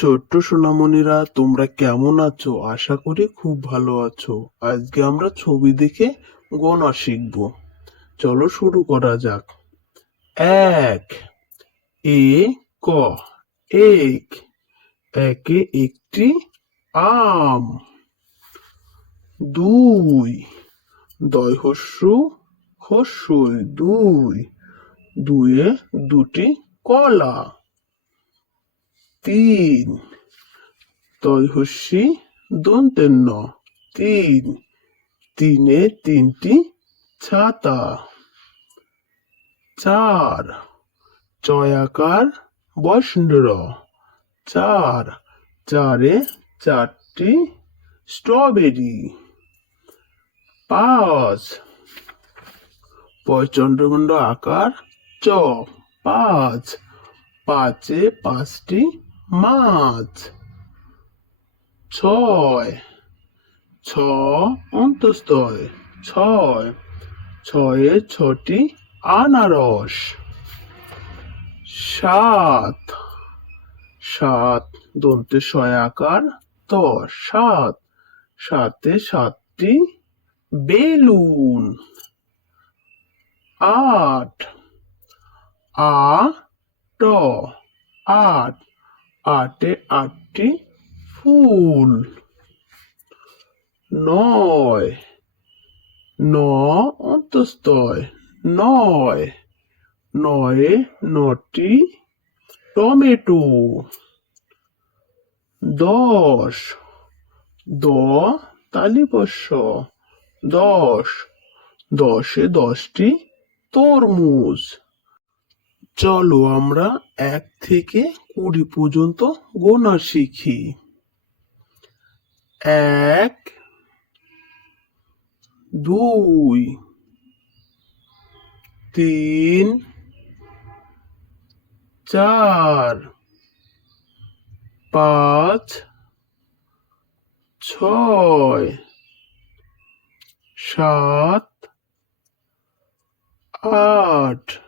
ছোট্ট সোনামণিরা, তোমরা কেমন আছো? আশা করি খুব ভালো আছো। আজকে আমরা ছবি দেখে গোনা শিখব। চলো শুরু করা যাক। এক, এ, ক, এক। একে একটি আম। দুই দয় হস্যু হস্যই। দুই, দুয়ে দুটি কলা। তিন। তৈহস্যি দন্তের ন তিন। তিনে তিনটি ছাতা। চার। চয়াকার বসন্ডর চার। চারে চারটি স্ট্রবেরি। পাঁচ। পয়চন্দ্রমণ্ড আকার চ। পাঁচ। পাঁচে পাঁচটি মাছ ছয়। ছ অন্তস্তয় ছয়। ছয়ে ছটি আনারস। সাত। সাত দন্তে ছয় আকার ত সাত। সাতে সাতটি বেলুন। আট। আ, ট। আট। আটে আটটি ফুল। নয়। ন নয়। নয়ে নটি টমেটো। দশ। দ তালিপস্য দশ। দশে দশটি তরমুজ। চলো আমরা এক থেকে কুড়ি পর্যন্ত গোনা শিখি। এক, দুই, তিন, চার, পাঁচ, ছয়, সাত, আট।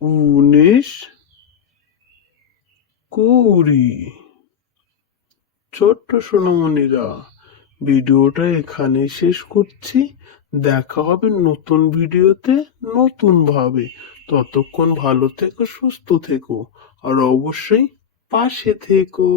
উনিশ কুড়ি। ছোট্ট সোনামণিরা, ভিডিওটা এখানে শেষ করছি। দেখা হবে নতুন ভিডিওতে নতুন ভাবে ততক্ষণ ভালো থেকো, সুস্থ থেকো, আর অবশ্যই পাশে থেকো।